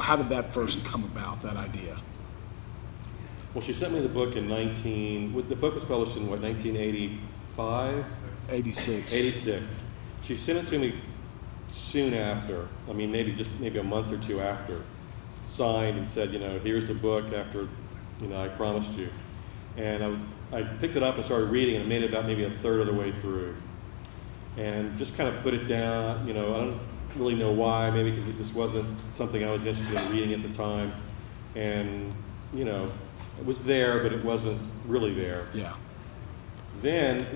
how did that first come about, that idea? Well, she sent me the book in the book was published in, 1985? 86. 86. She sent it to me soon after, maybe a month or two after, signed and said, here's the book after, I promised you. And I picked it up and started reading, and I made it about maybe a third of the way through. And just kind of put it down, I don't really know why, maybe because it just wasn't something I was interested in reading at the time. And, it was there, but it wasn't really there. Yeah. Then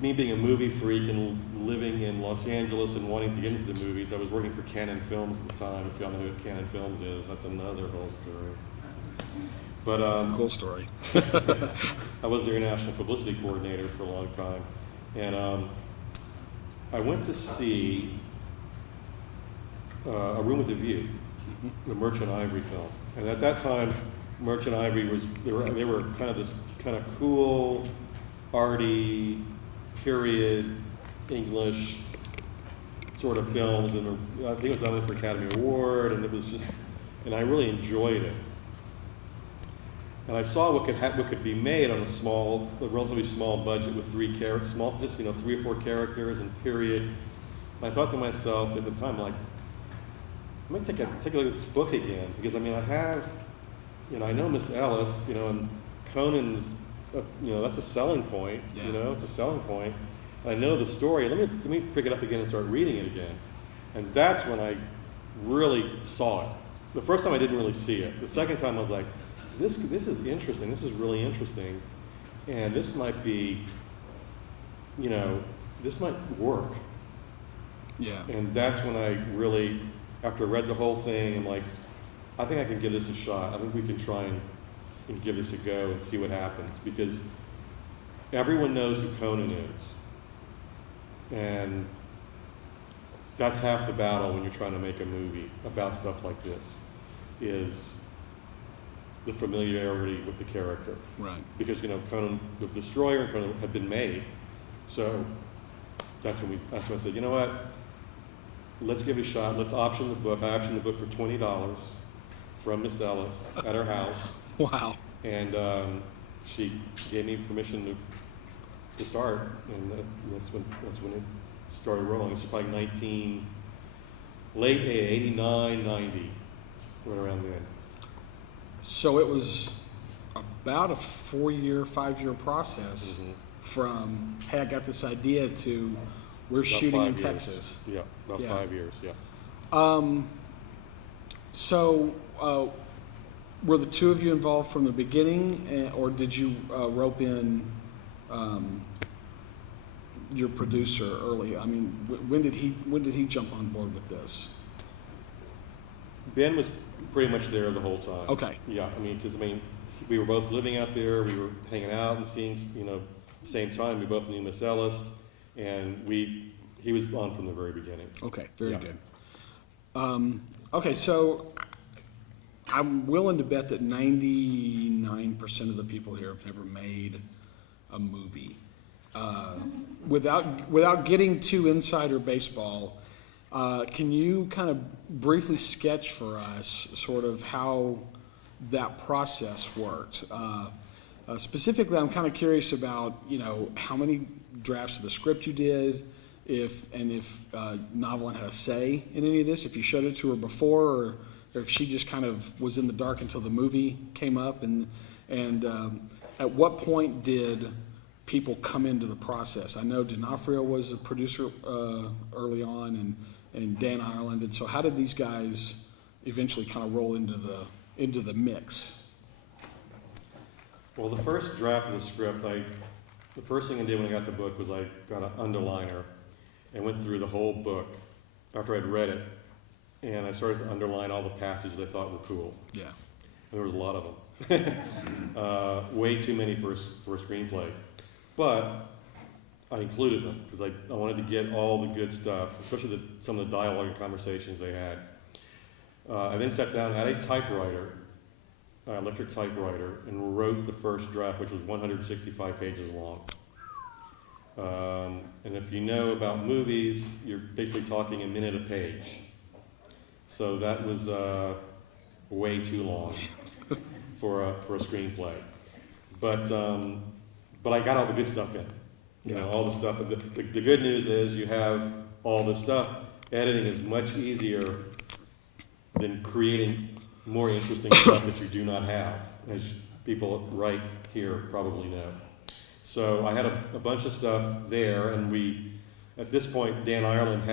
me being a movie freak and living in Los Angeles and wanting to get into the movies, I was working for Canon Films at the time. If y'all know who Canon Films is, that's another whole story. But it's a cool story. I was their national publicity coordinator for a long time. And I went to see A Room with a View, the Merchant Ivory film. And at that time, Merchant Ivory they were kind of this kind of cool, arty, period, English sort of films, and I think it was nominated for Academy Award, and I really enjoyed it. And I saw what could be made on a relatively small budget with three or four characters and period. And I thought to myself at the time, like, I'm gonna take a look at this book again, because I know Miss Ellis, and Conan's, that's a selling point. Yeah. It's a selling point. And I know the story. Let me pick it up again and start reading it again. And that's when I really saw it. The first time I didn't really see it. The second time I was like, this is interesting. This is really interesting, and this might be, this might work. Yeah. And that's when I really, after I read the whole thing, I'm like, I think I can give this a shot. I think we can try and give this a go and see what happens, because everyone knows who Conan is, and that's half the battle when you're trying to make a movie about stuff like this, is the familiarity with the character. Right. Because, Conan the Destroyer and Conan had been made. So that's when I said, you know what? Let's give it a shot. Let's option the book. I optioned the book for $20 from Miss Ellis at her house. Wow. And she gave me permission to start, and that's when it started rolling. It's probably late 89, 90, right around then. So it was about a 5-year process from, hey, I got this idea, to we're About shooting 5 in years. Texas. Yeah, about Yeah. 5 years, yeah. So were the two of you involved from the beginning, or did you rope in your producer early? I mean, when did he jump on board with this? Ben was pretty much there the whole time. Okay. Yeah, because we were both living out there. We were hanging out and seeing, the same time. We both knew Miss Ellis, and he was on from the very beginning. Okay, very good. Okay, so I'm willing to bet that 99% of the people here have never made a movie. Without getting too insider baseball, can you kind of briefly sketch for us sort of how that process worked? Specifically, I'm kind of curious about, how many drafts of the script you did, if Novalyne had a say in any of this, if you showed it to her before, or if she just kind of was in the dark until the movie came up, and at what point did people come into the process? I know D'Onofrio was a producer early on, and Dan Ireland, and so how did these guys eventually kind of roll into the mix? Well, the first draft of the script, the first thing I did when I got the book was I got an underliner and went through the whole book after I'd read it, and I started to underline all the passages I thought were cool. Yeah. And there was a lot of them. Way too many for a screenplay. But I included them because I wanted to get all the good stuff, especially some of the dialogue and conversations they had. I then sat down at a typewriter, electric typewriter, and wrote the first draft, which was 165 pages long. And if you know about movies, you're basically talking a minute a page. So that was way too long for a screenplay. But I got all the good stuff in. You know, all the stuff. The good news is you have all the stuff. Editing is much easier than creating more interesting stuff that you do not have, as people right here probably know. So I had a bunch of stuff there, and at this point, Dan Ireland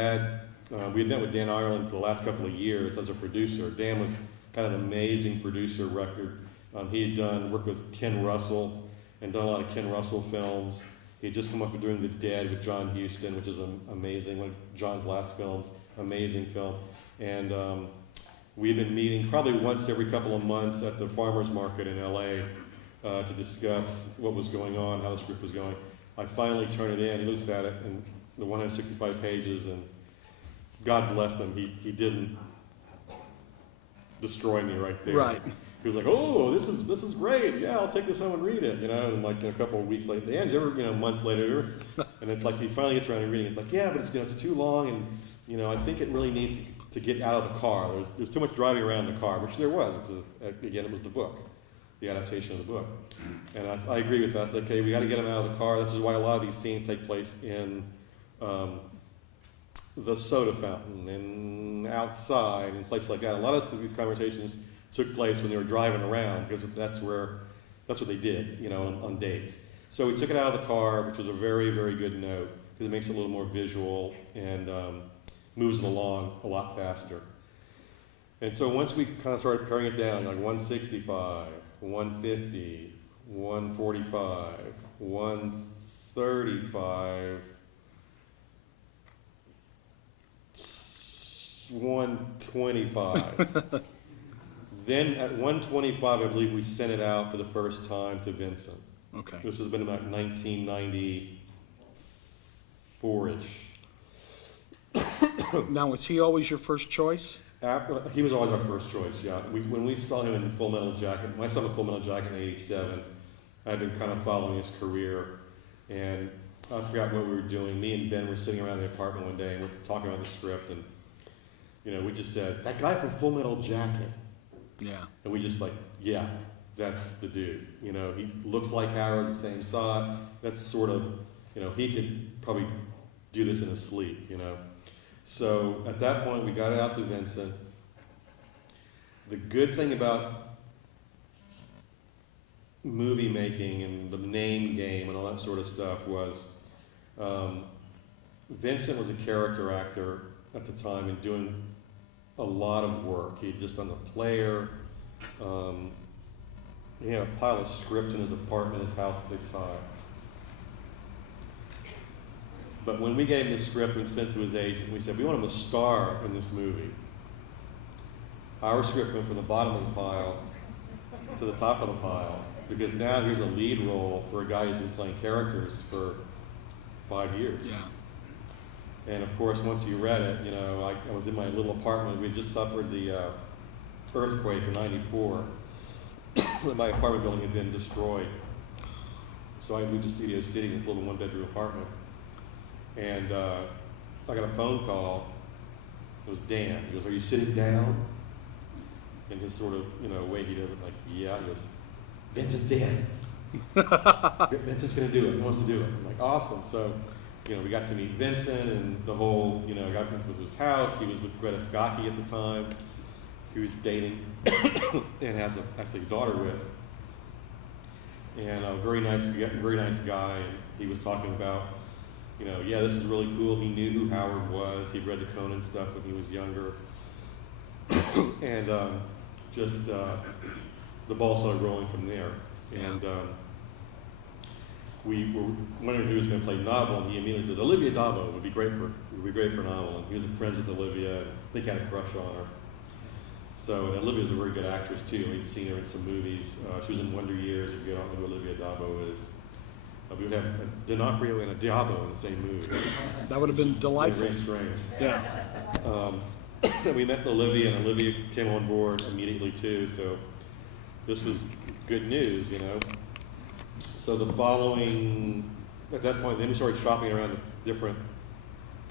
we had met with Dan Ireland for the last couple of years as a producer. Dan was kind of an amazing producer record. He had worked with Ken Russell and done a lot of Ken Russell films. He had just come up with doing The Dead with John Huston, which is amazing, one of John's last films, amazing film. And we've been meeting probably once every couple of months at the farmer's market in LA to discuss what was going on, how the script was going. I finally turn it in, he looks at it, and the 165 pages, and God bless him, he didn't destroy me right there. Right. He was like, "Oh, this is great. Yeah, I'll take this home and read it." You know, and like a couple of weeks later, the end, months later, and it's like he finally gets around to reading. It's like, "Yeah, but it's too long, and I think it really needs to get out of the car. There's too much driving around in the car," which there was. Again, it was the book, the adaptation of the book, and I agree with that. It's like, okay, we got to get him out of the car. This is why a lot of these scenes take place in the soda fountain and outside and places like that. A lot of these conversations took place when they were driving around, because that's what they did, on dates. So we took it out of the car, which was a very, very good note, because it makes it a little more visual and moves it along a lot faster. And so once we kind of started paring it down, like 165, 150, 145, 135, 125. Then at 125, I believe we sent it out for the first time to Vincent. Okay. This has been about 1994-ish. Now, was he always your first choice? He was always our first choice, yeah. When we saw him in Full Metal Jacket, when I saw him in Full Metal Jacket in '87, I'd been kind of following his career, and I forgot what we were doing. Me and Ben were sitting around the apartment one day, and we're talking about the script, and we just said, "That guy from Full Metal Jacket." Yeah. And we just yeah, that's the dude. He looks like Howard, the same size. That's sort of, he could probably do this in his sleep, So at that point, we got it out to Vincent. The good thing about movie making and the name game and all that sort of stuff was Vincent was a character actor at the time and doing a lot of work. He had just done The Player. He had a pile of scripts in his apartment, his house this high. But when we gave him the script and sent it to his agent, we said, "We want him to star in this movie." Our script went from the bottom of the pile to the top of the pile, because now here's a lead role for a guy who's been playing characters for 5 years. Yeah. And of course, once you read it, I was in my little apartment. We had just suffered the earthquake in '94. My apartment building had been destroyed. So I moved to Studio City, this little one-bedroom apartment. And I got a phone call. It was Dan. He goes, "Are you sitting down?" In his sort of, way he does it, like, "Yeah." He goes, "Vincent's in." Vincent's going to do it. He wants to do it. I'm like, awesome. So, we got to meet Vincent and the whole, I got into his house. He was with Greta Scacchi at the time. He was dating and has actually a daughter with. And a very nice guy. And he was talking about, yeah, this is really cool. He knew who Howard was. He read the Conan stuff when he was younger. And the ball started rolling from there. And we were wondering who was going to play Novalyne, and he immediately says, "Olivia Dabo would be great for Novalyne." He was friends with Olivia, and they had a crush on her. So, and Olivia's a very good actress too. We've seen her in some movies. She was in Wonder Years. If you don't know who Olivia Dabo is, we would have D'Onofrio and a Diabo in the same movie. That would have been delightful. Very strange. Yeah. We met Olivia, and Olivia came on board immediately too. So this was good news, So the following, at that point, then we started shopping around different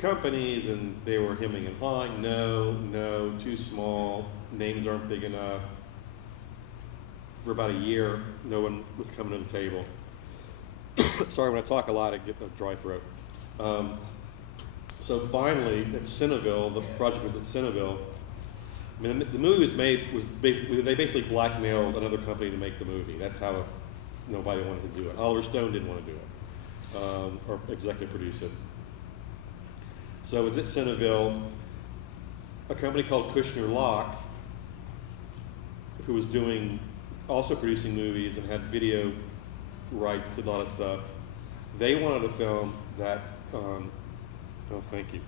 companies, and they were hemming and hawing. No, too small. Names aren't big enough. For about a year, no one was coming to the table. Sorry, when I talk a lot, I get a dry throat. So finally, at Cineville, the project was at Cineville. I mean, the movie was made, they basically blackmailed another company to make the movie. That's how nobody wanted to do it. Oliver Stone didn't want to do it, or executive produce it. So it was at Cineville. A company called Kushner Locke, who was also producing movies and had video rights to a lot of stuff. They wanted a film that, thank you,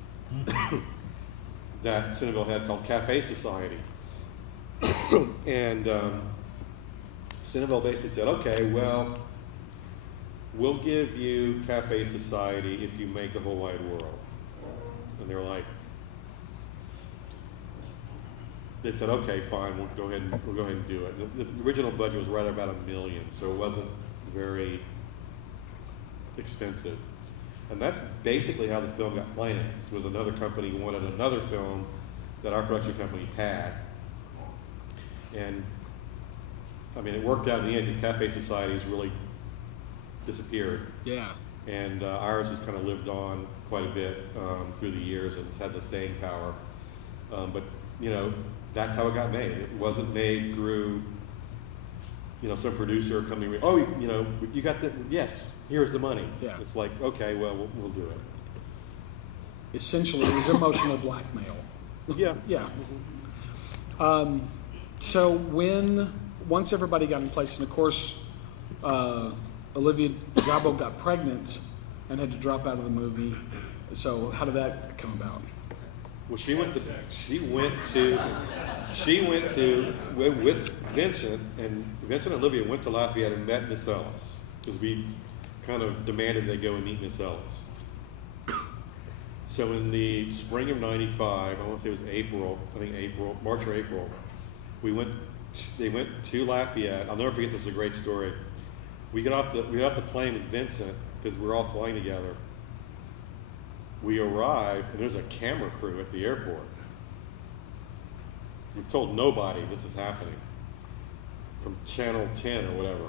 that Cineville had called Cafe Society. And Cineville basically said, okay, well, we'll give you Cafe Society if you make The Whole Wide World. And they were like, they said, okay, fine, we'll go ahead and do it. The original budget was right about $1 million, so it wasn't very expensive. And that's basically how the film got financed, was another company wanted another film that our production company had. And I mean, it worked out in the end because Cafe Society has really disappeared. Yeah. And ours has kind of lived on quite a bit through the years, and it's had the staying power. But, that's how it got made. It wasn't made through, some producer or company. Oh, you got the, yes, here's the money. Yeah. It's like, okay, well, we'll do it. Essentially, it was emotional blackmail. Yeah. Yeah. So once everybody got in place, and of course, Olivia Gabo got pregnant and had to drop out of the movie. So how did that come about? Well, she went to with Vincent, and Vincent and Olivia went to Lafayette and met Miss Ellis, because we kind of demanded they go and meet Miss Ellis. So in the spring of '95, I want to say it was March or April, they went to Lafayette. I'll never forget this, is a great story. We got off the plane with Vincent, because we were all flying together. We arrived, and there's a camera crew at the airport. We've told nobody this is happening, from Channel 10 or whatever.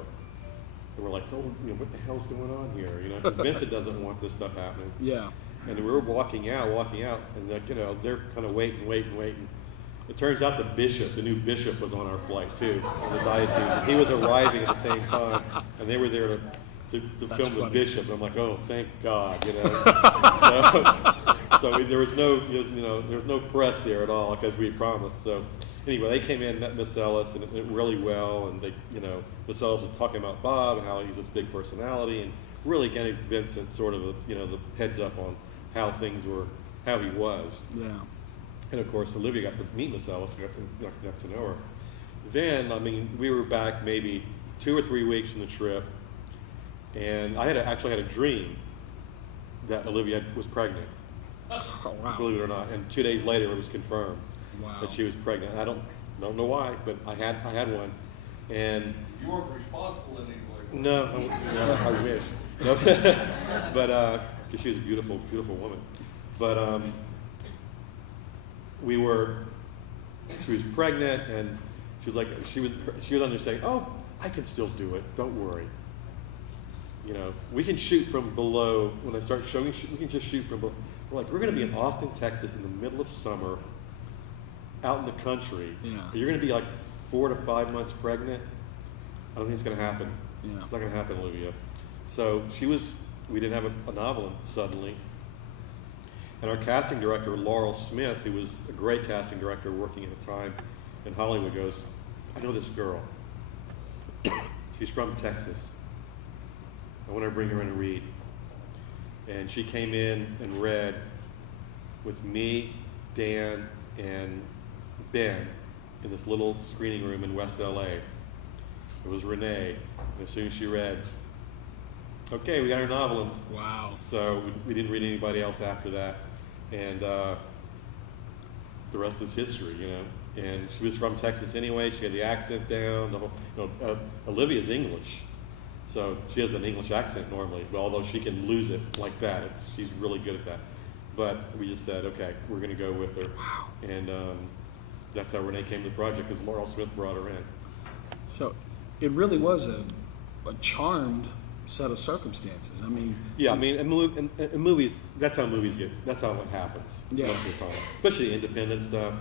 And we're like, oh, what the hell's going on here? Because Vincent doesn't want this stuff happening. Yeah. And we were walking out, and they're kind of waiting. It turns out the new bishop was on our flight too, in the diocese. And he was arriving at the same time, and they were there to film funny. the bishop. And I'm like, oh, thank God, So there was no press there at all, because we promised. So anyway, they came in, met Miss Ellis, and it went really well. And they, Miss Ellis was talking about Bob and how he's this big personality, and really getting Vincent sort of the heads up on how he was. Yeah. And of course, Olivia got to meet Miss Ellis, got to know her. Then, we were back maybe 2 or 3 weeks from the trip, and I actually had a dream that Olivia was pregnant. Oh, wow. Believe it or not. And 2 days later, it was confirmed that she was pregnant. I don't know why, but I had one. And you weren't responsible in any way. no, I wish. No, but because she was a beautiful, beautiful woman. But she was pregnant, and she was on there saying, "Oh, I can still do it. Don't worry. We can shoot from below. When I start showing, we can just shoot from below." We're going to be in Austin, Texas, in the middle of summer, out in the country. Yeah. You're going to be like 4 to 5 months pregnant. I don't think it's going to happen. Yeah. It's not going to happen, Olivia. So we didn't have a Novalyne suddenly. And our casting director, Laurel Smith, who was a great casting director working at the time in Hollywood, goes, "I know this girl. She's from Texas. I want to bring her in and read." And she came in and read with me, Dan, and Ben in this little screening room in West LA. It was Renee. And as soon as she read, okay, we got our Novalyne. Wow. So we didn't read anybody else after that. And the rest is history, And she was from Texas anyway. She had the accent down. Olivia's English. So she has an English accent normally, but although she can lose it like that, she's really good at that. But we just said, okay, we're going to go with her. And that's how Renee came to the project, because Laurel Smith brought her in. So it really was a charmed set of circumstances. I mean, Yeah, I mean, in movies, that's how it happens Yeah. most of the time, especially independent stuff.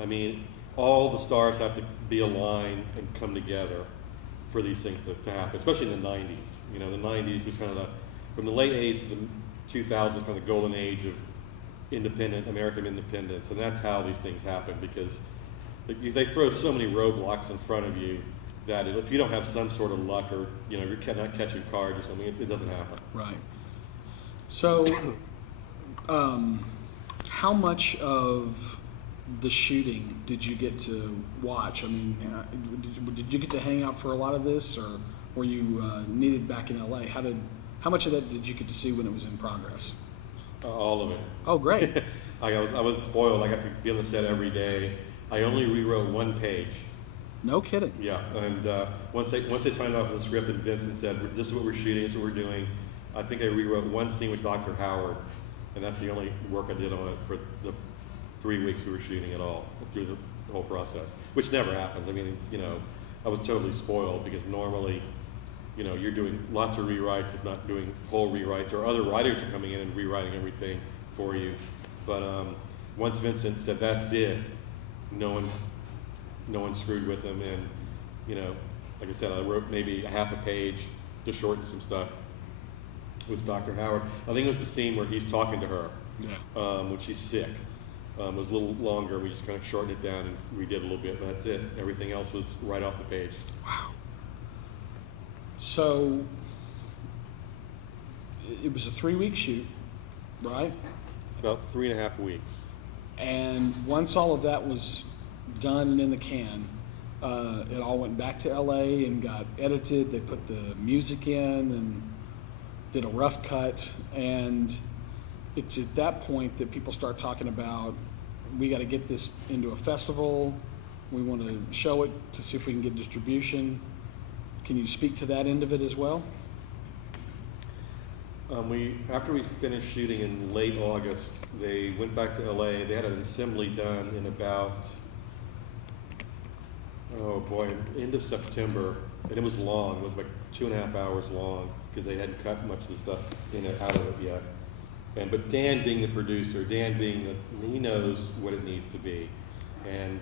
I mean, all the stars have to be aligned and come together for these things to happen, especially in the 90s. You know, the 90s was kind of from the late 80s to the 2000s, kind of the golden age of American independence, and that's how these things happen, because they throw so many roadblocks in front of you that if you don't have some sort of luck, or you're not catching cards or something, it doesn't happen. right. So, how much of the shooting did you get to watch? I mean, did you get to hang out for a lot of this, or were you needed back in LA? How much of that did you get to see when it was in progress? All of it. Oh, great. I was spoiled. I got to be on the set every day. I only rewrote one page. No kidding. Yeah, and once they signed off on the script and Vincent said, "This is what we're shooting. This is what we're doing," I think I rewrote one scene with Dr. Howard, and that's the only work I did on it for the 3 weeks we were shooting it all through the whole process, which never happens. I mean, I was totally spoiled, because normally, you're doing lots of rewrites, if not doing whole rewrites, or other writers are coming in and rewriting everything for you. But once Vincent said that's it, no one screwed with him, and like I said, I wrote maybe a half a page to shorten some stuff with Dr. Howard. I think it was the scene where he's talking to her when she's sick. It was a little longer. We just kind of shortened it down and redid a little bit, but that's it. Everything else was right off the page. Wow. So it was a 3-week shoot, right? About 3.5 weeks. And once all of that was done and in the can, it all went back to LA and got edited. They put the music in and did a rough cut. And it's at that point that people start talking about, we got to get this into a festival. We want to show it to see if we can get distribution. Can you speak to that end of it as well? After we finished shooting in late August, they went back to LA. They had an assembly done in about, end of September, and it was long. It was like 2.5 hours long, because they hadn't cut much of the stuff out of it yet. But Dan being the producer, he knows what it needs to be. And,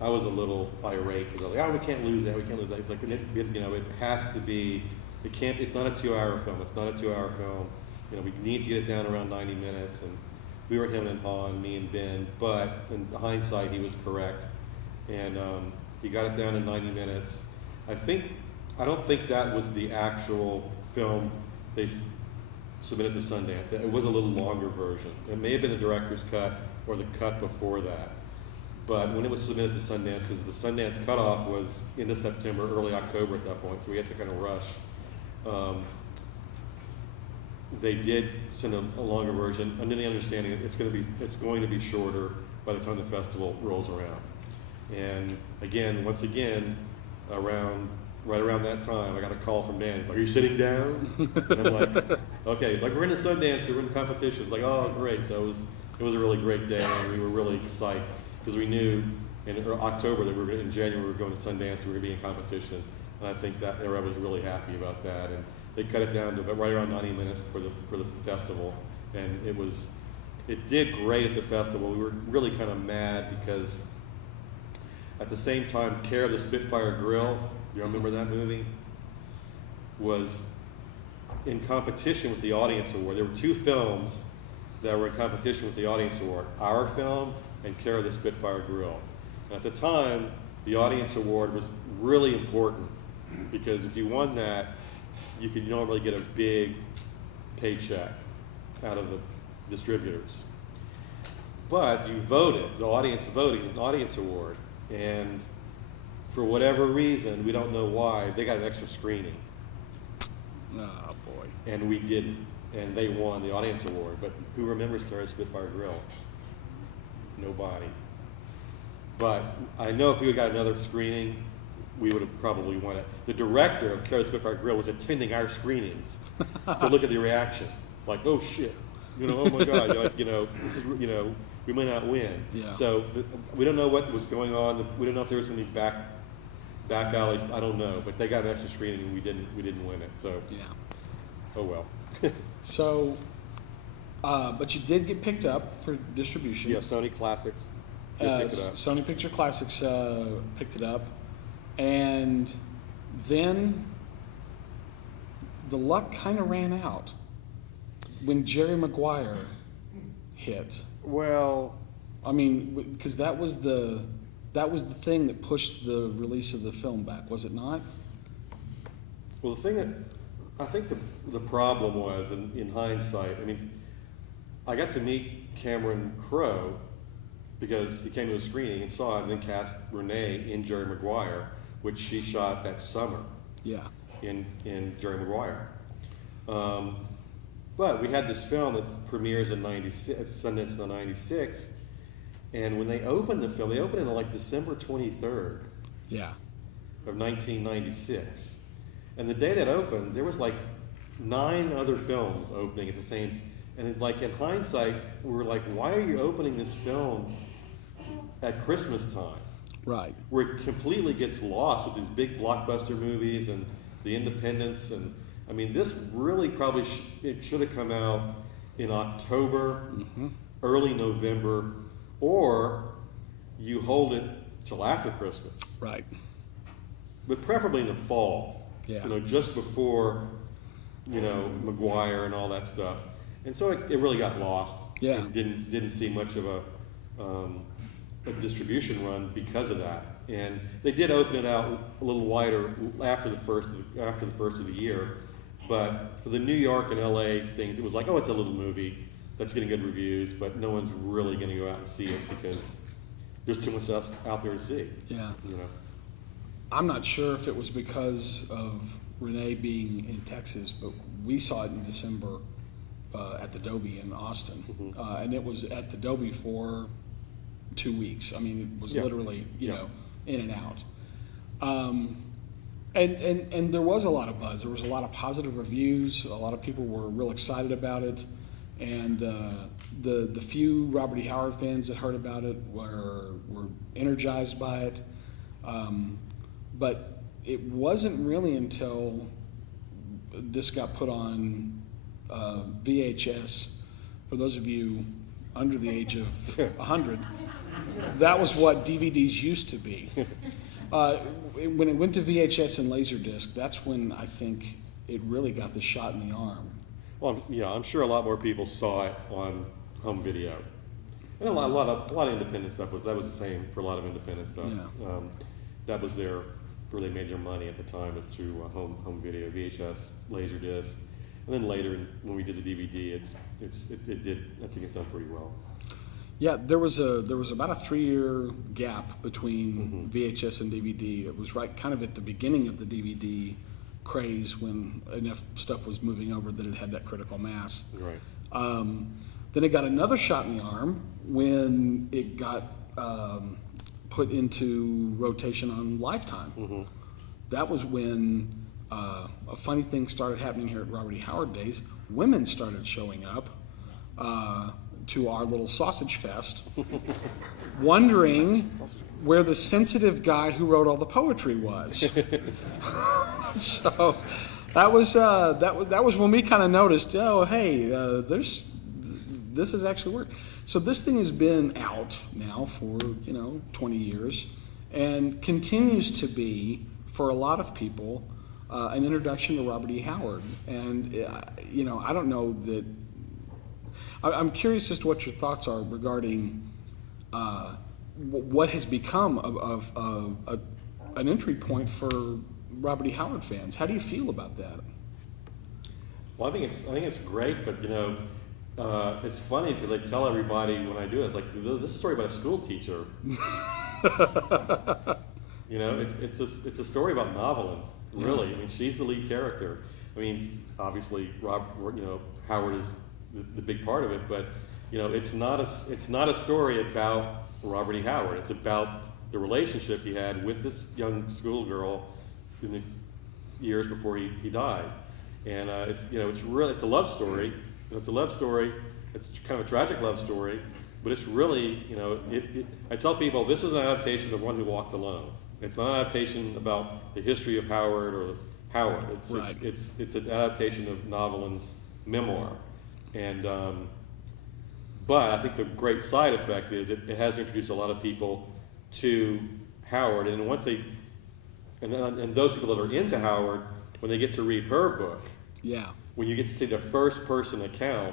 I was a little irate, because I was like, we can't lose that, It's like, it has to be, it's not a 2-hour film. It's not a 2-hour film. We need to get it down around 90 minutes. And we were him and Han, me and Ben, but in hindsight, he was correct. And he got it down in 90 minutes. I don't think that was the actual film they submitted to Sundance. It was a little longer version. It may have been the director's cut or the cut before that. But when it was submitted to Sundance, because the Sundance cutoff was into September, early October at that point, so we had to kind of rush. They did send a longer version, under the understanding that it's going to be shorter by the time the festival rolls around. And once again, right around that time, I got a call from Dan. He's like, "Are you sitting down?" And I'm like, "Okay." Like, we're in a Sundance, we're in competitions. Like, oh, great. So it was a really great day, and we were really psyched, because we knew in October that in January we were going to Sundance, we were going to be in competition. And I think that everyone was really happy about that. And they cut it down to right around 90 minutes for the festival. And it did great at the festival. We were really kind of mad, because at the same time, Care of the Spitfire Grill, you remember that movie, was in competition with the Audience Award. There were 2 films that were in competition with the Audience Award, our film and Care of the Spitfire Grill. And at the time, the Audience Award was really important, because if you won that, you could normally get a big paycheck out of the distributors. But you voted, the audience voted, it's an audience award, and for whatever reason, we don't know why, they got an extra screening. Oh, boy. And we didn't, and they won the audience award. But who remembers Care of the Spitfire Grill? Nobody. But I know if we had got another screening, we would have probably won it. The director of Care of the Spitfire Grill was attending our screenings to look at the reaction. Like, oh shit. You know, oh my God, you're like, this is, we may not win. Yeah. So we don't know what was going on. We don't know if there was any back alleys. I don't know, but they got an extra screening and we didn't win it. So Yeah. oh well. So, but you did get picked up for distribution. Yeah, Sony Classics. They picked it up. Sony Picture Classics picked it up, and then the luck kind of ran out when Jerry Maguire hit. Well, I mean, because that was the thing that pushed the release of the film back, was it not? well, the thing that I think the problem was, in hindsight, I mean, I got to meet Cameron Crowe because he came to a screening and saw it, and then cast Renee in Jerry Maguire, which she shot that summer Yeah. in Jerry Maguire. But we had this film that premieres in Sundance in '96, and when they opened the film, they opened it on like December 23rd Yeah. of 1996. And the day that opened, there was like 9 other films opening at the same. And it's like, in hindsight, we were like, why are you opening this film at Christmas time, Right. where it completely gets lost with these big blockbuster movies and the independents? And I mean, this really probably it should have come out in October, early November, or you hold it till after Christmas, Right. but preferably in the fall. Yeah. Just before, Maguire and all that stuff. And so it really got lost. Yeah. It didn't see much of a distribution run because of that. And they did open it out a little wider after the first of the year. But for the New York and LA things, it was like, oh, it's a little movie that's getting good reviews, but no one's really going to go out and see it because there's too much else out there to see. Yeah. I'm not sure if it was because of Renee being in Texas, but we saw it in December at the Dobie in Austin, and it was at the Dobie for 2 weeks. I mean, it was literally, in and out. And there was a lot of buzz. There was a lot of positive reviews. A lot of people were real excited about it, and the few Robert E. Howard fans that heard about it were energized by it. But it wasn't really until this got put on VHS. For those of you under the age of 100, that was what DVDs used to be. When it went to VHS and Laserdisc, that's when I think it really got the shot in the arm. Well, yeah, I'm sure a lot more people saw it on home video. And a lot of independent stuff that was the same for a lot of independent stuff. Yeah. That was where they made their money at the time, was through home video, VHS, Laserdisc, and then later when we did the DVD, I think it's done pretty well. Yeah, there was about a 3-year gap between VHS and DVD. It was kind of at the beginning of the DVD craze, when enough stuff was moving over that it had that critical mass. Right. Then it got another shot in the arm when it got put into rotation on Lifetime. That was when a funny thing started happening here at Robert E. Howard Days. Women started showing up to our little sausage fest, wondering where the sensitive guy who wrote all the poetry was. So that was when we kind of noticed, oh, hey, this has actually worked. So this thing has been out now for 20 years, and continues to be, for a lot of people, an introduction to Robert E. Howard. And I don't know that. I'm curious as to what your thoughts are regarding what has become of an entry point for Robert E. Howard fans. How do you feel about that? Well, I think it's great, but it's funny because I tell everybody when I do it, it's like, this is a story about a school teacher. It's a story about Novalyne, really. I mean, she's the lead character. I mean, obviously, Howard is the big part of it, but it's not a story about Robert E. Howard. It's about the relationship he had with this young schoolgirl in the years before he died, and it's a love story. It's a love story it's kind of a tragic love story, but it's really, I tell people this is an adaptation of One Who Walked Alone. It's not an adaptation about the history of Howard or Howard. Right. It's an adaptation of Novalyne's memoir. And, but I think the great side effect is it has introduced a lot of people to Howard, and once they, and those people that are into Howard, when they get to read her book, Yeah. when you get to see the first person account,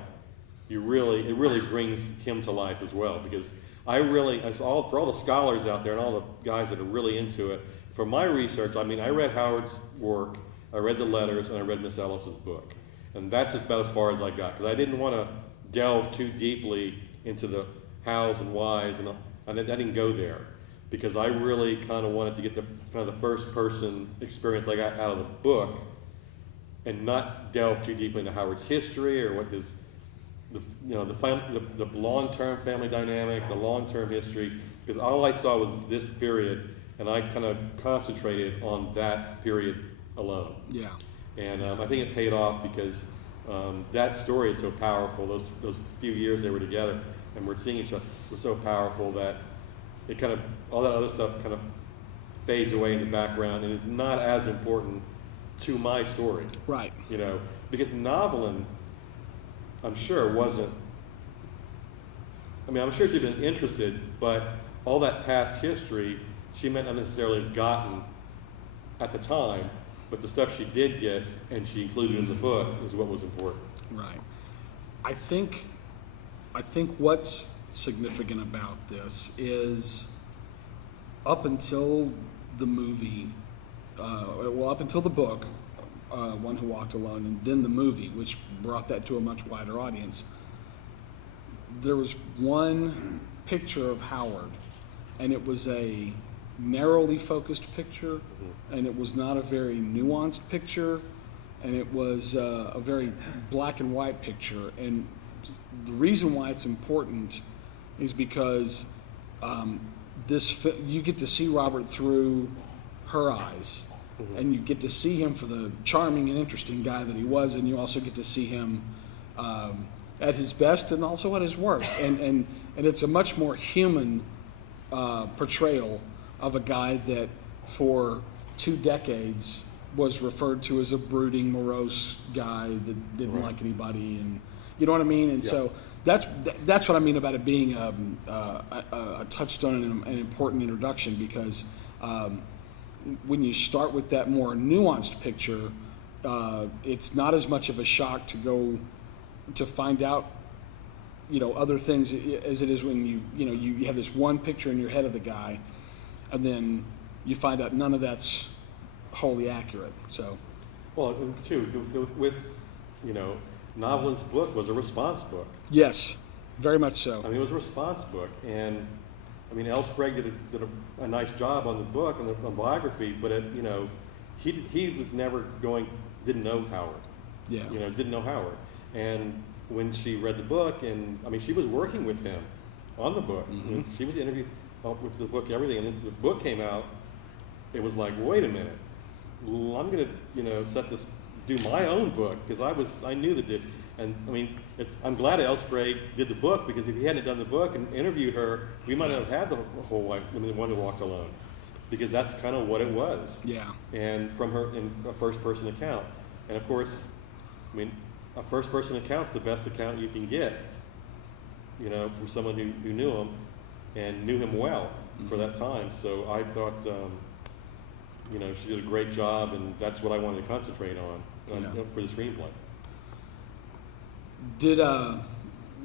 it really brings him to life as well. Because for all the scholars out there and all the guys that are really into it, from my research, I read Howard's work, I read the letters, and I read Miss Ellis's book. And that's just about as far as I got, because I didn't want to delve too deeply into the hows and whys, and I didn't go there, because I really kind of wanted to get the first person experience I got out of the book, and not delve too deeply into Howard's history or what the long-term family dynamic, the long-term history, because all I saw was this period, and I kind of concentrated on that period alone. Yeah. And I think it paid off because that story is so powerful. Those few years they were together and we're seeing each other was so powerful that it kind of, all that other stuff kind of fades away in the background and is not as important to my story. Right. Because Novalyne, I'm sure wasn't, I'm sure she'd been interested, but all that past history she might not necessarily have gotten at the time, but the stuff she did get and she included in the book is what was important. Right. I think what's significant about this is up until the movie, up until the book, One Who Walked Alone, and then the movie, which brought that to a much wider audience, there was one picture of Howard, and it was a narrowly focused picture, and it was not a very nuanced picture, and it was a very black and white picture. And the reason why it's important is because you get to see Robert through her eyes, and you get to see him for the charming and interesting guy that he was, and you also get to see him at his best and also at his worst. And it's a much more human portrayal of a guy that for 2 decades was referred to as a brooding, morose guy that didn't like anybody, and you know what I mean? And so that's what I mean about it being a touchstone and an important introduction, because when you start with that more nuanced picture, it's not as much of a shock to find out other things as it is when you have this one picture in your head of the guy, and then you find out none of that's wholly accurate. So, well, too, with Novalyne's book was a response book. yes, very much so. It was a response book, and L. Sprague did a nice job on the book, on the biography, but he was never didn't know Howard. Yeah. Didn't know Howard, and when she read the book, and she was working with him on the book. She was interviewed with the book, everything, and then the book came out. It was like, wait a minute, I'm gonna do my own book, because I knew that and I'm glad L. Sprague did the book, because if he hadn't done the book and interviewed her, we might not have had the whole One Who Walked Alone, because that's kind of what it was. Yeah. And from her in a first person account, and of course, a first person account's the best account you can get, from someone who knew him and knew him well for that time. So I thought, she did a great job, and that's what I wanted to concentrate on for the screenplay.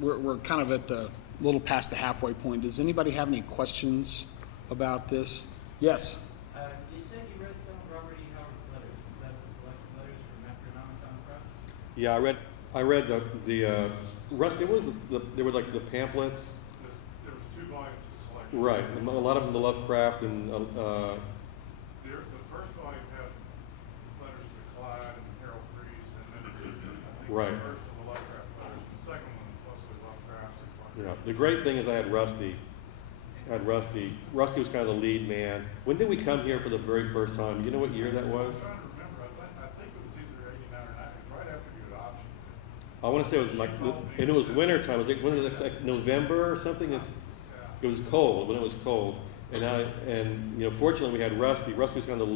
We're kind of at the little past the halfway point. Does anybody have any questions about this? Yes. You said you read some of Robert E. Howard's letters. Was that the selected letters from after Novalyne Press? Yeah, I read the Rusty. What was they were like the pamphlets. There was 2 volumes of selection. Right, and a lot of them, the Lovecraft and. The first volume had letters to Clyde and Harold Crease, and then I think Right. the first of the Lovecraft letters. The second one was mostly Lovecraft and Clyde. Yeah, the great thing is I had Rusty. Rusty was kind of the lead man. When did we come here for the very first time? Do you know what year that was? I'm trying to remember. I think it was either 89 or 90. It was right after the adoption. I want to say it was like, and it was winter time. Was it, when was it, like November or something? It was cold, when it was cold. And fortunately we had Rusty. Rusty was kind of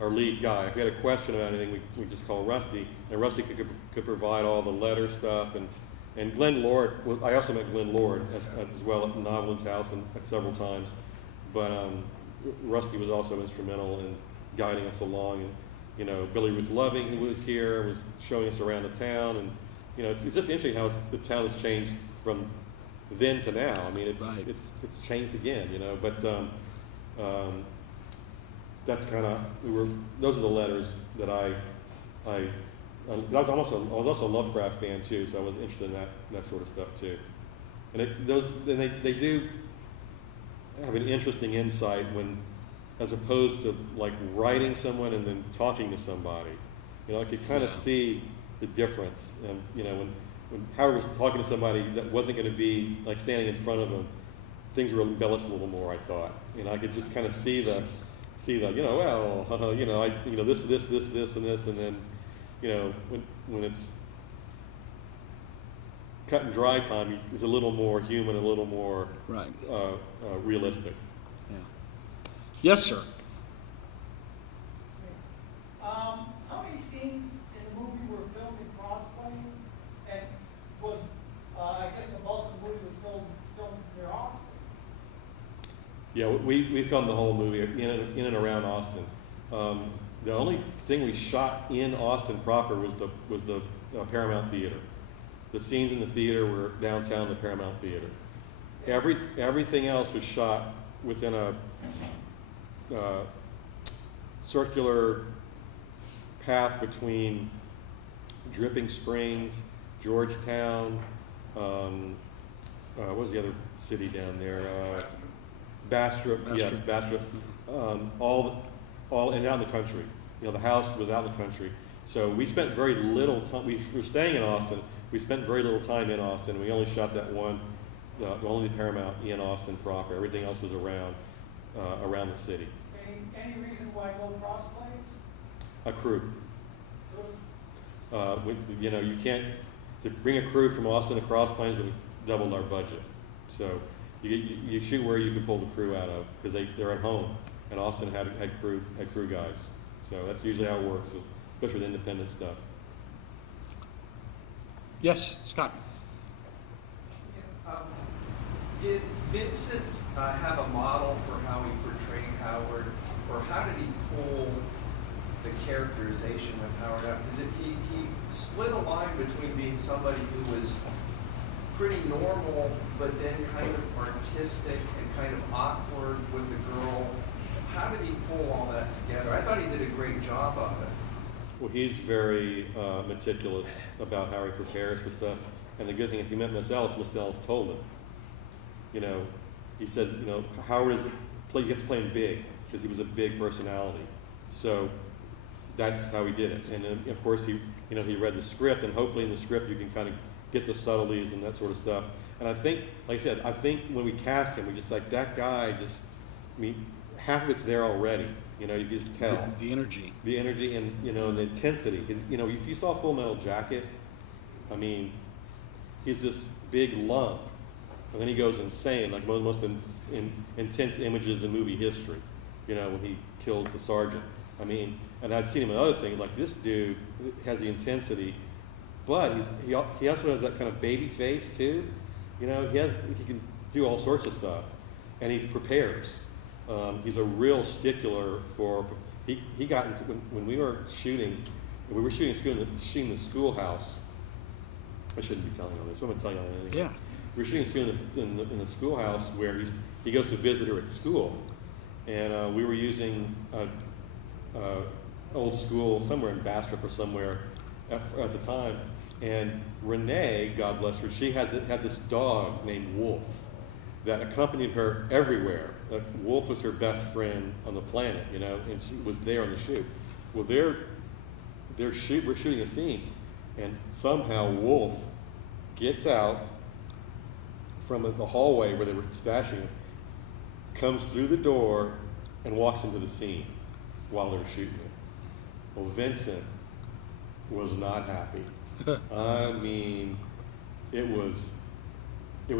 our lead guy. If we had a question about anything, we just call Rusty. And Rusty could provide all the letter stuff. And Glenn Lord, I also met Glenn Lord as well at Novalyne's house and several times. But Rusty was also instrumental in guiding us along. And Billy Ruth Loving, who was here, was showing us around the town. And it's just interesting how the town has changed from then to now. I mean, it's changed again. But that's kind of those are the letters that I was also a Lovecraft fan too, so I was interested in that sort of stuff too. And they do have an interesting insight as opposed to like writing someone and then talking to somebody. I could kind of see the difference. And when Howard was talking to somebody that wasn't going to be like standing in front of him, things were embellished a little more. I thought, I could just kind of see the this, and this, and then, when it's cut and dry time, it's a little more human, a little more Right. Realistic. Yeah. Yes, sir. How many scenes in the movie were filmed in Cross Plains? And was, I guess the bulk of the movie was filmed near Austin? Yeah, we filmed the whole movie in and around Austin. The only thing we shot in Austin proper was the Paramount Theater. The scenes in the theater were downtown the Paramount Theater. Everything else was shot within a circular path between Dripping Springs, Georgetown, what was the other city down there? Bastrop, yes, Bastrop. All and out in the country. The house was out in the country. So we spent very little time. We were staying in Austin. We spent very little time in Austin. We only shot that one, only the Paramount in Austin proper. Everything else was around the city. Any reason why no Cross Plains? A crew. You can't, to bring a crew from Austin to Cross Plains would have doubled our budget. So you shoot where you can pull the crew out of, because they're at home, and Austin had crew guys. So that's usually how it works, especially with independent stuff. Yes, Scott. Did Vincent have a model for how he portrayed Howard, or how did he pull the characterization of Howard out? Because he split a line between being somebody who was pretty normal, but then kind of artistic and kind of awkward with the girl. How did he pull all that together? I thought he did a great job of it. Well, he's very meticulous about how he prepares for stuff. And the good thing is he met Miss Ellis. Miss Ellis told him. He said, Howard he gets playing big because he was a big personality. So that's how he did it. And then, of course, he read the script, and hopefully in the script you can kind of get the subtleties and that sort of stuff. And I think, like I said, when we cast him, we just like, that guy half of it's there already. You can just tell. The energy. The energy and, the intensity. If you saw Full Metal Jacket, he's this big lump. And then he goes insane, like one of the most intense images in movie history, when he kills the sergeant. And I'd seen him in other things, like this dude has the intensity, but he also has that kind of baby face too. He can do all sorts of stuff, and he prepares. He's a real stickler for. He got into when we were shooting shooting the schoolhouse. I shouldn't be telling all this. I'm going to tell you all anything. Yeah. We were shooting in the schoolhouse where he goes to visit her at school, and we were using old school somewhere in Bastrop or somewhere at the time. And Renee, God bless her, she had this dog named Wolf that accompanied her everywhere. Wolf was her best friend on the planet, and she was there on the shoot. Well, we're shooting a scene, and somehow Wolf gets out from the hallway where they were stashing it, comes through the door, and walks into the scene while they were shooting it. Well, Vincent was not happy. I mean, it was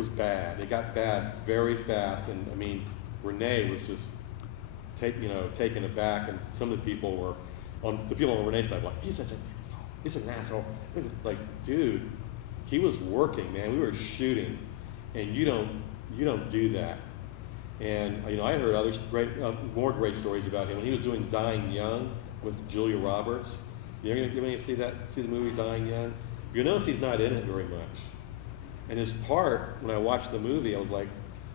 bad. It got bad very fast, and I mean, Renee was just taken aback, and some of the people were the people on Renee's side, like, he's an asshole. Like, dude, he was working, man. We were shooting, and you don't do that. And I heard more great stories about him when he was doing Dying Young with Julia Roberts. You ever see the movie Dying Young? You notice he's not in it very much. And his part, when I watched the movie, I was like,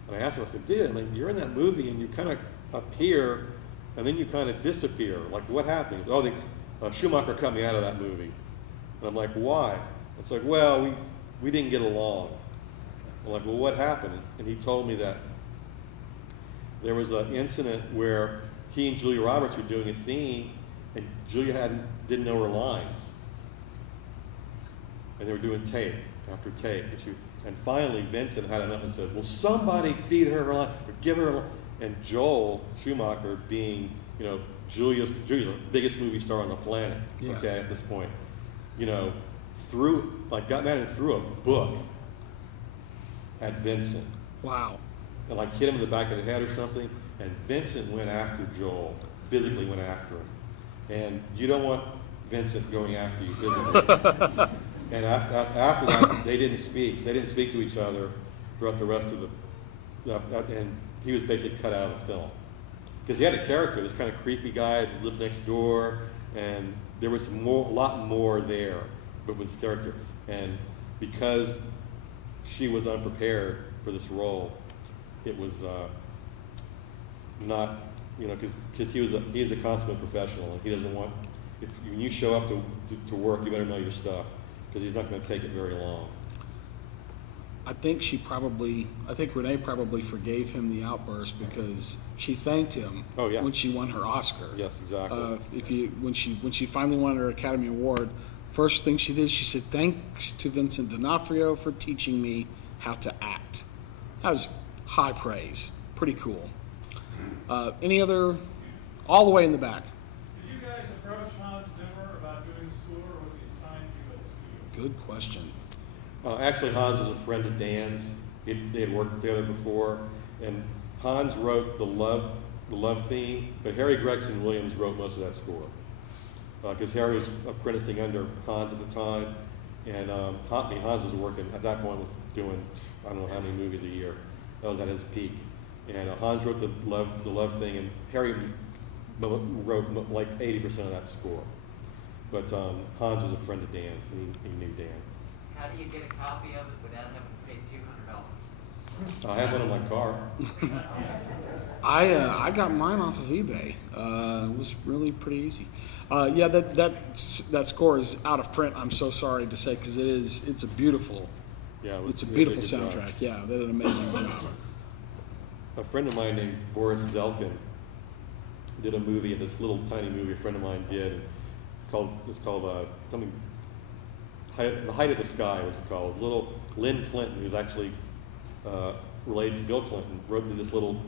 and I asked him, I said, dude, you're in that movie and you kind of appear and then you kind of disappear. Like, what happened? Oh, Schumacher cut me out of that movie. And I'm like, why? It's like, well, we didn't get along. I'm like, well, what happened? And he told me that there was an incident where he and Julia Roberts were doing a scene, and Julia didn't know her lines. And they were doing take after take. And finally, Vincent had enough and said, well, somebody feed her line, or give her a line. And Joel Schumacher, being, Julia's biggest movie star on the planet, okay, at this point, got mad and threw a book at Vincent. Wow. And hit him in the back of the head or something. And Vincent went after Joel, physically went after him. And you don't want Vincent going after you physically. And after that, they didn't speak. They didn't speak to each other throughout the rest of and he was basically cut out of the film. Because he had a character, this kind of creepy guy that lived next door, and there was a lot more there, but with his character. And because she was unprepared for this role, it was not, because he's a consummate professional, and he doesn't want, when you show up to work, you better know your stuff, because he's not going to take it very long. I think Renee probably forgave him the outburst because she thanked him when she won her Oscar. Yes, exactly. When she finally won her Academy Award, first thing she did, she said, thanks to Vincent D'Onofrio for teaching me how to act. That was high praise. Pretty cool. Any other, all the way in the back? Did you guys approach Hans Zimmer about doing the score, or was he assigned to you at the studio? Good question. Actually, Hans was a friend of Dan's. They had worked together before, and Hans wrote the love theme, but Harry Gregson Williams wrote most of that score. Because Harry was apprenticing under Hans at the time, and Hans was working, at that point, was doing, I don't know how many movies a year. That was at his peak. And Hans wrote the love thing, and Harry wrote like 80% of that score. But Hans was a friend of Dan's, and he knew Dan. How do you get a copy of it without having to pay $200? I have one in my car. I got mine off of eBay. It was really pretty easy. That score is out of print. I'm so sorry to say, because it's a beautiful. Yeah, it's a beautiful good soundtrack. job. Yeah, they did an amazing job. A friend of mine named Boris Zelkin did a movie, this little tiny movie a friend of mine did. It's called something. The Height of the Sky was it called. Little Lynn Clinton, who's actually related to Bill Clinton, wrote this little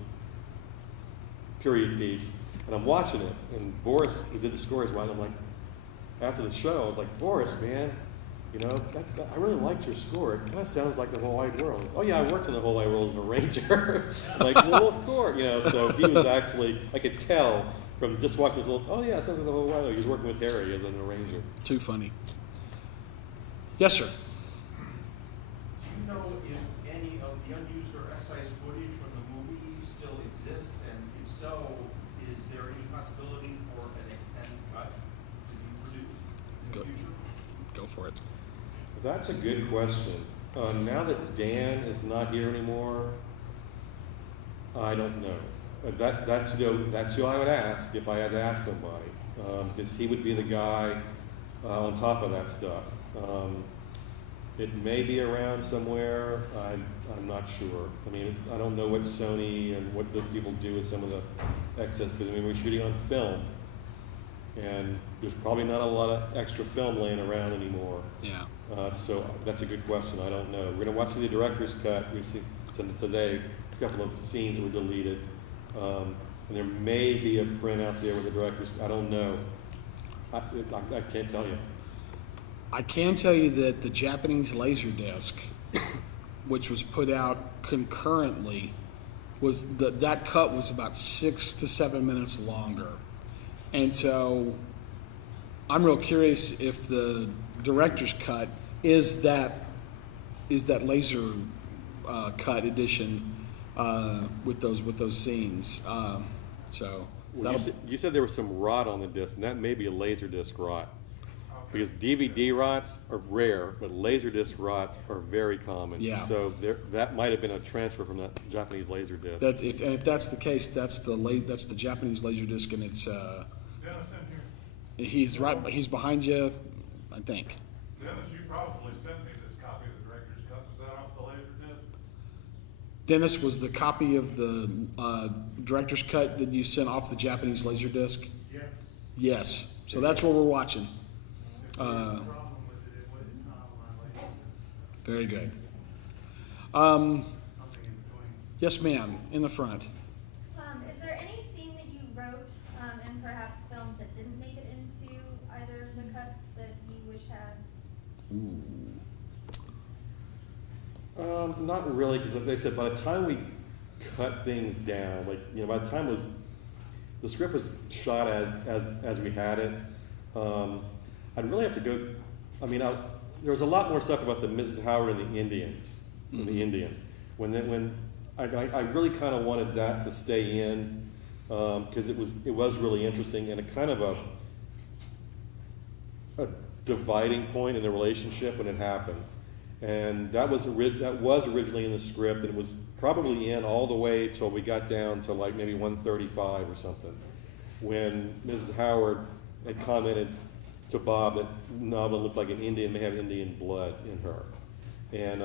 period piece, and I'm watching it, and Boris, who did the score, is right. I'm like, after the show, I was like, Boris, man, I really liked your score. It kind of sounds like The Whole Wide World. Goes, oh yeah, I worked in The Whole Wide World as an arranger. I'm like, well, of course, So he was actually, I could tell from just watching this little. Oh yeah, it sounds like The Whole Wide World. He was working with Harry as an arranger. Too funny. Yes, sir. Do you know if any of the unused or excised footage from the movie still exists? And if so, is there any possibility for an extended cut to be produced in the future? Go for it. That's a good question. Now that Dan is not here anymore, I don't know. That's who I would ask if I had to ask somebody, because he would be the guy on top of that stuff. It may be around somewhere. I'm not sure. I mean, I don't know what Sony and what those people do with some of the excess, because we're shooting on film, and there's probably not a lot of extra film laying around anymore. Yeah. So that's a good question. I don't know. We're going to watch the director's cut. We see today a couple of scenes that were deleted, and there may be a print out there with the director's. I don't know. I can't tell you. I can tell you that the Japanese Laserdisc, which was put out concurrently, that cut was about 6 to 7 minutes longer. And so I'm real curious if the director's cut is that laser cut edition with those scenes. So Well, you said there was some rot on the disc, and that may be a Laserdisc rot. Because DVD rots are rare, but Laserdisc rots are very common. Yeah. So that might have been a transfer from that Japanese Laserdisc. if that's the case, that's the Japanese Laserdisc, and it's Dennis in here. he's behind you, I think. Dennis, you probably sent me this copy of the director's cut. Was that off the Laserdisc? Dennis, was the copy of the director's cut that you sent off the Japanese Laserdisc? Yes. Yes. So that's what we're watching. Problem with it, it's not on my list. Very good. Something in between. Yes, ma'am, in the front. Is there any scene that you wrote and perhaps filmed that didn't make it into either of the cuts that you wish had? Not really, because like they said, by the time we cut things down, by the time the script was shot as we had it, I'd really have to go. There was a lot more stuff about the Mrs. Howard and the Indians, and the Indian. When I really kind of wanted that to stay in because it was really interesting and a kind of a dividing point in the relationship when it happened. And that was originally in the script, and it was probably in all the way till we got down to like maybe 135 or something, when Mrs. Howard had commented to Bob that Novalyne looked like an Indian, may have Indian blood in her, and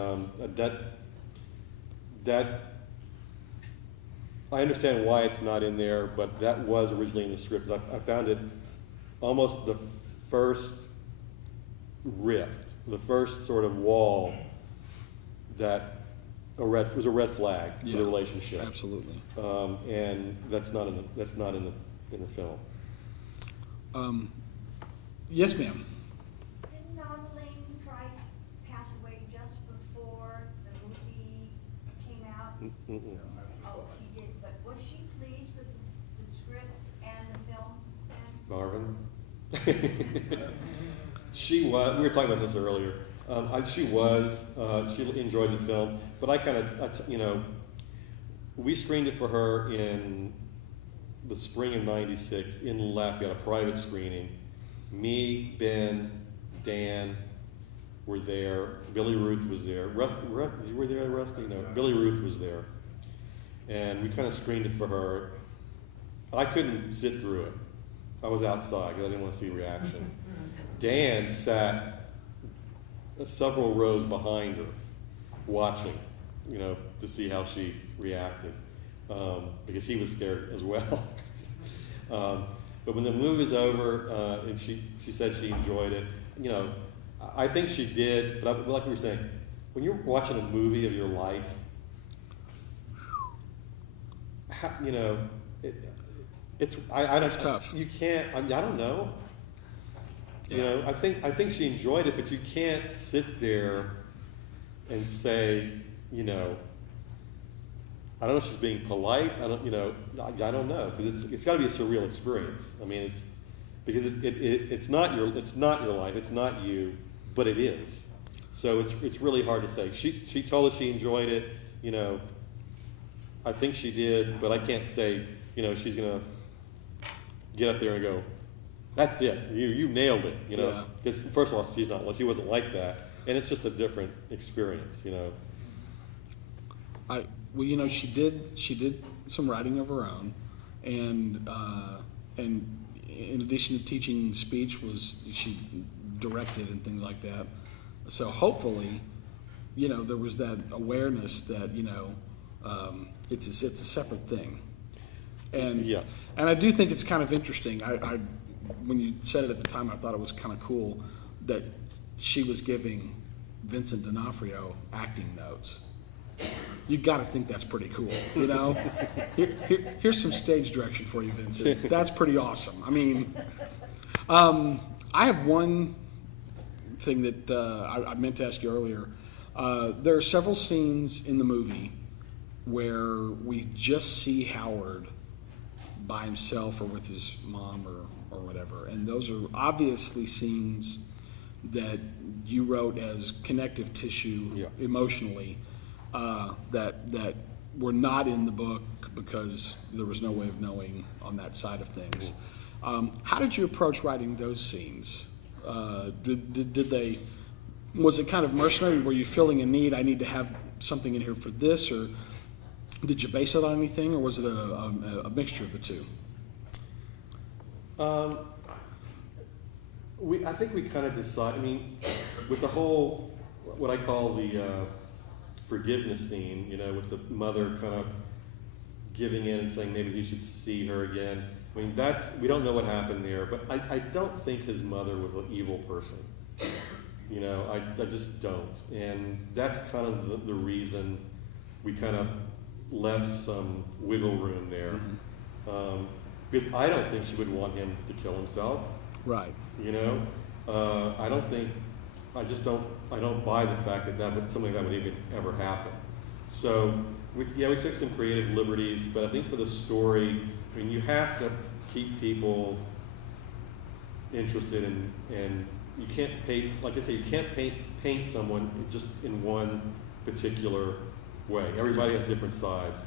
that I understand why it's not in there, but that was originally in the script. I found it almost the first rift, the first sort of wall that was a red flag for the relationship. Absolutely. And that's not in the film. Yes, ma'am. Didn't Novalyne Price pass away just before the movie came out? Oh, she did, but was she pleased with the script and the film then? Marvin? She was. We were talking about this earlier. She was. She enjoyed the film, but we screened it for her in the spring of '96 in Lafayette, a private screening. Me, Ben, Dan were there. Billy Ruth was there. You were there, Rusty? No, Billy Ruth was there. And we kind of screened it for her. I couldn't sit through it. I was outside because I didn't want to see reaction. Dan sat several rows behind her, watching, to see how she reacted, because he was scared as well. But when the movie was over, and she said she enjoyed it, I think she did. But like we were saying, when you're watching a movie of your life, it's That's tough. You can't. I don't know. I think she enjoyed it, but you can't sit there and say, I don't know if she's being polite. I don't know, because it's got to be a surreal experience. It's because it's not your life, it's not you, but it is. So it's really hard to say. She told us she enjoyed it. I think she did, but I can't say. She's gonna get up there and go, that's it. You nailed it. Yeah. Because first of all, she wasn't like that, and it's just a different experience. She did some writing of her own, and in addition to teaching speech, she directed and things like that. So hopefully, there was that awareness that it's a separate thing. And yes, and I do think it's kind of interesting. I when you said it at the time, I thought it was kind of cool that she was giving Vincent D'Onofrio acting notes. You got to think that's pretty cool, Here's some stage direction for you, Vincent. That's pretty awesome. I have one thing that I meant to ask you earlier. There are several scenes in the movie where we just see Howard by himself or with his mom or whatever, and those are obviously scenes that you wrote as connective tissue emotionally that were not in the book because there was no way of knowing on that side of things. How did you approach writing those scenes? Was it kind of mercenary? Were you feeling a need? I need to have something in here for this, or did you base it on anything, or was it a mixture of the two? I think we kind of decide. I mean, with the whole what I call the forgiveness scene, with the mother kind of giving in and saying maybe he should see her again. I mean, we don't know what happened there, but I don't think his mother was an evil person. I just don't. And that's kind of the reason we kind of left some wiggle room there. Because I don't think she would want him to kill himself. Right. I don't buy the fact that something like that would even ever happen. So, we took some creative liberties, but I think for the story, I mean, you have to keep people interested and you can't paint, like I say, you can't paint someone just in one particular way. Everybody has different sides.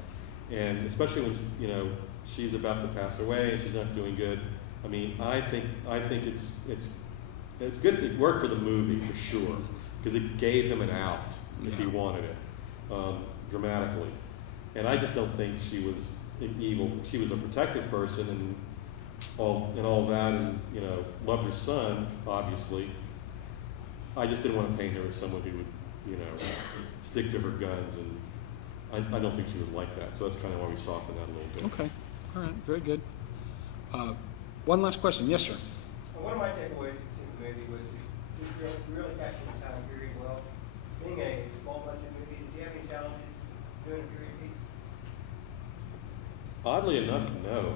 And especially when, she's about to pass away and she's not doing good. I mean, I think it's good. It worked for the movie for sure because it gave him an out if he wanted it, dramatically. And I just don't think she was evil. She was a protective person and all that, and loved her son obviously. I just didn't want to paint her as someone who would stick to her guns, and I don't think she was like that. So that's kind of why we softened that a little bit. Okay. All right. Very good. One last question. Yes, sir. One of my takeaways from the movie was just really capturing the time period well. Being a small budget movie, did you have any challenges doing a period piece? Oddly enough, no.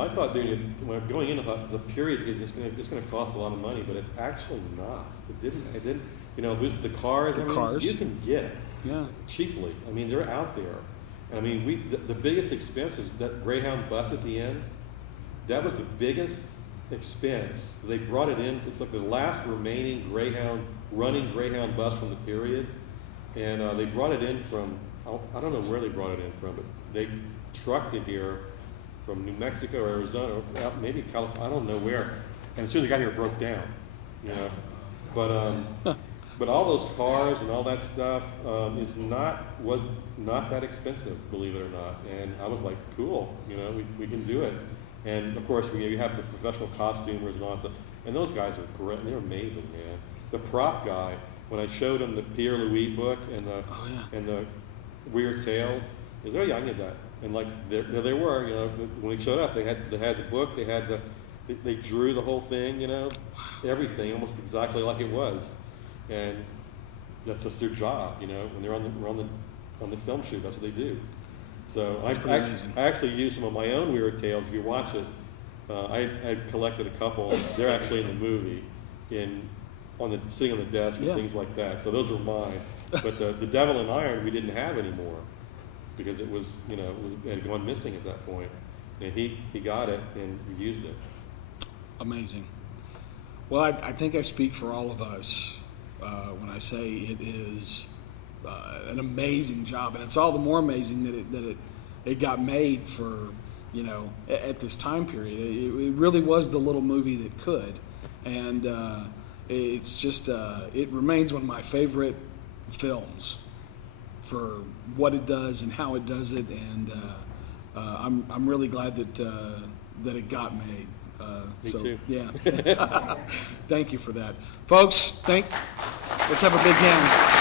I thought when going in, I thought the period is it's going to cost a lot of money, but it's actually not. It didn't. The cars. You can get cheaply. I mean, they're out there. And I mean, the biggest expense is that Greyhound bus at the end. That was the biggest expense. They brought it in. It's like the last remaining running Greyhound bus from the period, and they brought it in from. I don't know where they brought it in from, but they trucked it here from New Mexico or Arizona, or maybe California. I don't know where. And as soon as it got here, it broke down. But all those cars and all that stuff was not that expensive, believe it or not. And I was like, cool, we can do it. And of course, you have the professional costumers and all that stuff. And those guys are great. They're amazing, man. The prop guy, when I showed him the Pierre Louis book and the Weird Tales, he said, "Oh yeah, I did that." And like there they were, when we showed up, they had the book, they drew the whole thing, everything almost exactly like it was. And that's just their job, when they're on the film shoot, that's what they do. So I actually used some of my own Weird Tales. If you watch it, I collected a couple. They're actually in the movie, sitting on the desk and things like that. So those were mine. But the Devil in Iron we didn't have anymore because it was it had gone missing at that point. And he got it and we used it. Amazing. Well, I think I speak for all of us when I say it is an amazing job, and it's all the more amazing that it got made for at this time period. It really was the little movie that could, and it's just it remains one of my favorite films for what it does and how it does it, and I'm really glad that it got made. Me too. Yeah. Thank you for that. Folks, let's have a big hand.